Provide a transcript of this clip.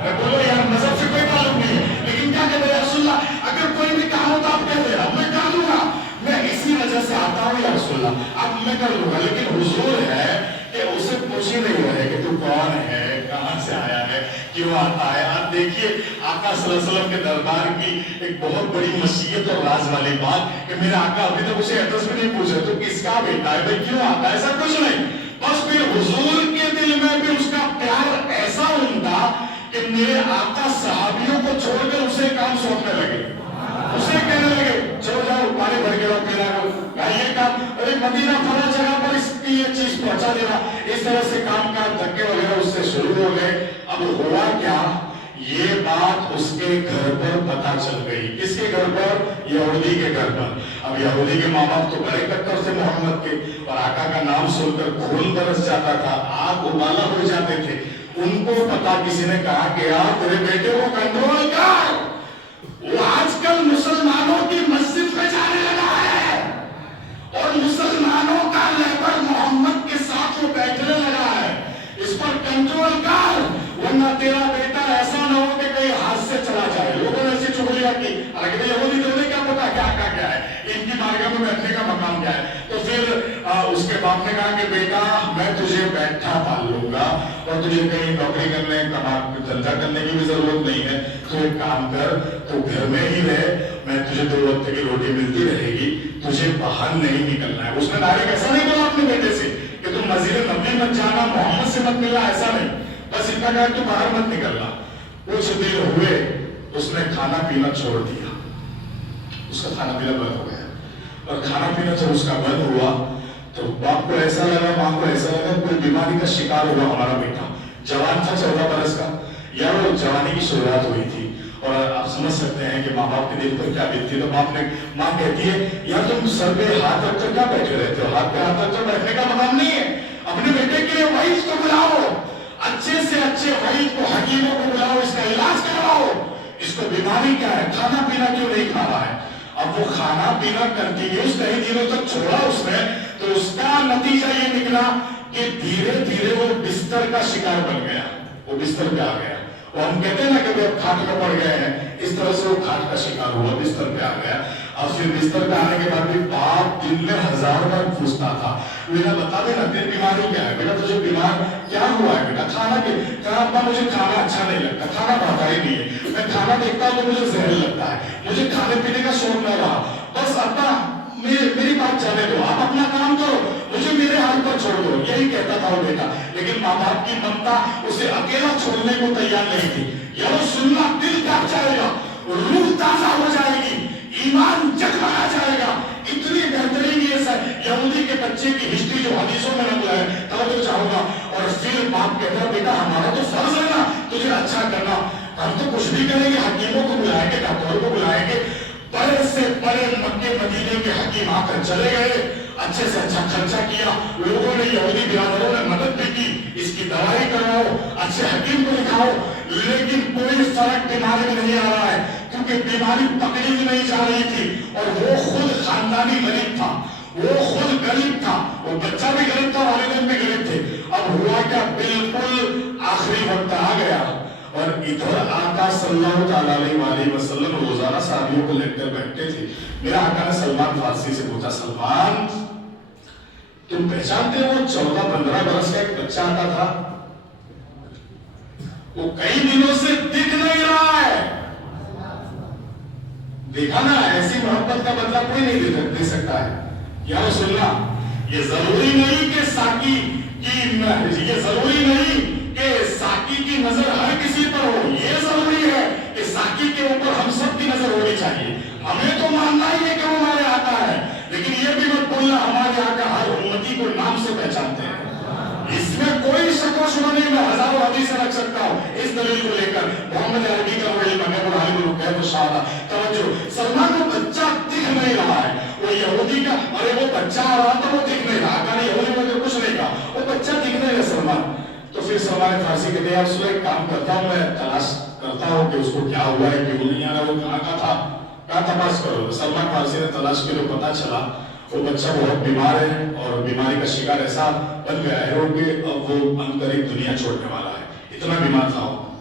ارے بولو یار، مذہب سے کوئی تعلق نہیں ہے، لیکن کیا کہتے ہیں رسول اللہ اگر کوئی بھی کام ہو تو آپ کہہ دیں اب میں کر لوں گا، میں اسی وجہ سے آتا ہوں یا رسول اللہ اب میں کر لوں گا. لیکن حضور ہے کہ اسے پوچھ ہی نہیں رہے کہ تو کون ہے، کہاں سے آیا ہے، کیوں آتا ہے. آپ دیکھیے آقا صلی اللہ علیہ وسلم کے دربار کی ایک بہت بڑی مشیت اور راز والی بات کہ میرے آقا ابھی تک اسے ایڈریس بھی نہیں پوچھے تو کس کا بیٹا ہے بھائی، کیوں آتا ہے، ایسا کچھ نہیں. بس پھر حضور کے دل میں بھی اس کا پیار ایسا عمدہ کہ میرے آقا صحابیوں کو چھوڑ کر اسے کام سونپنے لگے، اسے کہنے لگے چلو جاؤ پانی بھر کے رہو پینا کو یہ کام، ارے مدینہ فلاں جگہ پر اس کی یہ چیز پہنچا دینا. اس طرح سے کام کا دھکے وغیرہ اس سے شروع ہو گئے. اب ہوا کیا، یہ بات اس کے گھر پر پتہ چل گئی. کس کے گھر پر؟ یہودی کے گھر پر. اب یہودی کے ماں باپ تو بڑے کٹر تھے محمد کے، اور آقا کا نام سن کر خون برس جاتا تھا، آگ ابالا ہو جاتے تھے. ان کو پتا کسی نے کہا کہ یار تیرے بیٹے کو کنٹرول کر، وہ آج کل مسلمانوں کی مسجد میں جانے لگا ہے اور مسلمانوں کا لیبر محمد کے ساتھ وہ بیٹھنے لگا ہے، اس پر کنٹرول کر ورنہ تیرا بیٹا ایسا نہ ہو کہ کہیں ہاتھ سے چلا جائے. لوگوں نے ایسی چغلیاں کی، حالانکہ یہودی تو انہیں کیا پتا کیا آقا کیا ہے، ان کی بارگاہ میں بیٹھنے کا مقام کیا ہے. تو پھر اس کے باپ نے کہا کہ بیٹا میں تجھے بیٹھا پال لوں گا اور تجھے کہیں نوکری کرنے کمانے دھندا کرنے کی بھی ضرورت نہیں ہے. تو ایک کام کر، تو گھر میں ہی رہ، میں تجھے 2 وقت کی روٹی ملتی رہے گی، تجھے باہر نہیں نکلنا ہے. اس نے ڈائریکٹ ایسا نہیں بولا اپنے بیٹے سے کہ تم مسجد نبوی مت جانا، محمد سے مت ملنا، ایسا نہیں، بس اتنا کہا کہ باہر مت نکلنا. کچھ دن ہوئے اس نے کھانا پینا چھوڑ دیا، اس کا کھانا پینا بند ہو گیا. اور کھانا پینا جب اس کا بند ہوا تو باپ کو ایسا لگا، ماں کو ایسا لگا کوئی بیماری کا شکار ہوگا ہمارا بیٹا. جوان تھا 14 برس کا، یا وہ جوانی کی شروعات ہوئی تھی. اور آپ سمجھ سکتے ہیں کہ ماں باپ کے دل پر کیا بیتتی. تو ماں کہتی ہے یار تم سر پہ ہاتھ رکھ کر کیا بیٹھے رہتے ہو، ہاتھ پہ ہاتھ رکھ کر بیٹھنے کا مقام نہیں ہے. اپنے بیٹے کے لیے وعید کو بلاؤ، اچھے سے اچھے وعید کو، حکیموں کو بلاؤ، اس کا علاج کرواؤ. اس کو بیماری کیا ہے، کھانا پینا کیوں نہیں کھا رہا ہے. اب وہ کھانا پینا کنٹینیوس کئی دنوں تک چھوڑا اس نے، تو اس کا نتیجہ یہ نکلا کہ دھیرے دھیرے وہ بستر کا شکار بن گیا، وہ بستر پہ آ گیا. اور ہم کہتے ہیں نا کہ وہ کھاٹ میں پڑ گئے ہیں، اس طرح سے وہ کھاٹ کا شکار ہوا، بستر پہ آ گیا. اور پھر بستر پہ آنے کے بعد بھی باپ دن میں 1000 بار پوچھتا تھا بیٹا بتا دے نا تیری بیماری کیا ہے، بیٹا تجھے بیمار کیا ہوا ہے، بیٹا کھانا کہا ابا مجھے کھانا اچھا نہیں لگتا، کھانا بھاتا ہی نہیں ہے، میں کھانا دیکھتا ہوں تو مجھے زہر لگتا ہے، مجھے کھانے پینے کا شوق نہ رہا. بس ابا میری بات جانے دو، آپ اپنا کام کرو، مجھے میرے حال پر چھوڑ دو، یہی کہتا تھا وہ بیٹا. لیکن ماں باپ کی ممتا اسے اکیلا چھوڑنے کو تیار نہیں تھی. یہ وہ سننا دل کاپ جائے گا، روح تازہ ہو جائے گی، ایمان جگمگا جائے گا. اتنی بہترین یہ یہودی کے بچے کی ہسٹری جو حدیثوں میں نقل ہے توجہ چاہوں گا. اور پھر باپ کہتا ہے بیٹا ہمارا تو فرض ہے نا تجھے اچھا کرنا، ہم تو کچھ بھی کریں گے، حکیموں کو بلائیں گے، ڈاکٹروں کو بلائیں گے. بڑے سے بڑے مکے مدینے کے حکیم آ کر چلے گئے، اچھے سے اچھا خرچہ کیا. لوگوں نے، یہودی برادروں نے مدد بھی کی، اس کی دوائی کراؤ، اچھے حکیم کو دکھاؤ. لیکن کوئی فرق بیماری میں نہیں آ رہا ہے کیونکہ بیماری پکڑی بھی نہیں جا رہی تھی. اور وہ خود خاندانی غریب تھا، وہ خود غریب تھا، وہ بچہ بھی غریب تھا، والدین بھی غریب تھے. اب ہوا کیا، بالکل آخری وقت آ گیا اور ادھر آقا صلی اللہ تعالیٰ علیہ وسلم روزانہ صحابیوں کو لے کر بیٹھتے تھے. میرا آقا نے سلمان فارسی سے پوچھا سلمان تم پہچانتے ہو 14-15 برس کا ایک بچہ آتا تھا، وہ کئی دنوں سے دکھ نہیں رہا ہے. دیکھا نا ایسی محبت کا بدلہ کوئی نہیں دے سکتا ہے. یا رسول اللہ یہ ضروری نہیں کہ ساقی کی نظر ہر کسی پر ہو، یہ ضروری ہے کہ ساقی کے اوپر ہم سب کی نظر ہونی چاہیے. ہمیں تو ماننا ہی ہے کہ وہ ہمارے آقا ہے، لیکن یہ بھی مت بولنا ہمارے آقا ہر امتی کو نام سے پہچانتے ہیں. اس میں کوئی شک و شبہ نہیں. میں ہزاروں حدیثیں رکھ سکتا ہوں اس دلیل کو لے کر. محمد عربی کا وہی مغرب العالم الغیب الشہادہ. توجہ، سلمان کو بچہ دکھ نہیں رہا ہے. وہ یہودی کا، ارے وہ بچہ آ رہا تھا وہ دکھ نہیں رہا. آقا نے یہودی میں کچھ نہیں کہا، وہ بچہ دکھ نہیں رہا سلمان. تو پھر سلمان فارسی کہتے ہیں رسول ایک کام کرتا ہوں، میں تلاش کرتا ہوں کہ اس کو کیا ہوا ہے، کیوں نہیں آ رہا، وہ کہاں کا تھا، کہاں تپاس کرو. سلمان فارسی نے تلاش کے لیے پتا چلا وہ بچہ بہت بیمار ہے اور بیماری کا شکار ایسا بن گیا ہے کہ اب وہ ان قریب دنیا چھوڑنے والا ہے. اتنا بیمار تھا.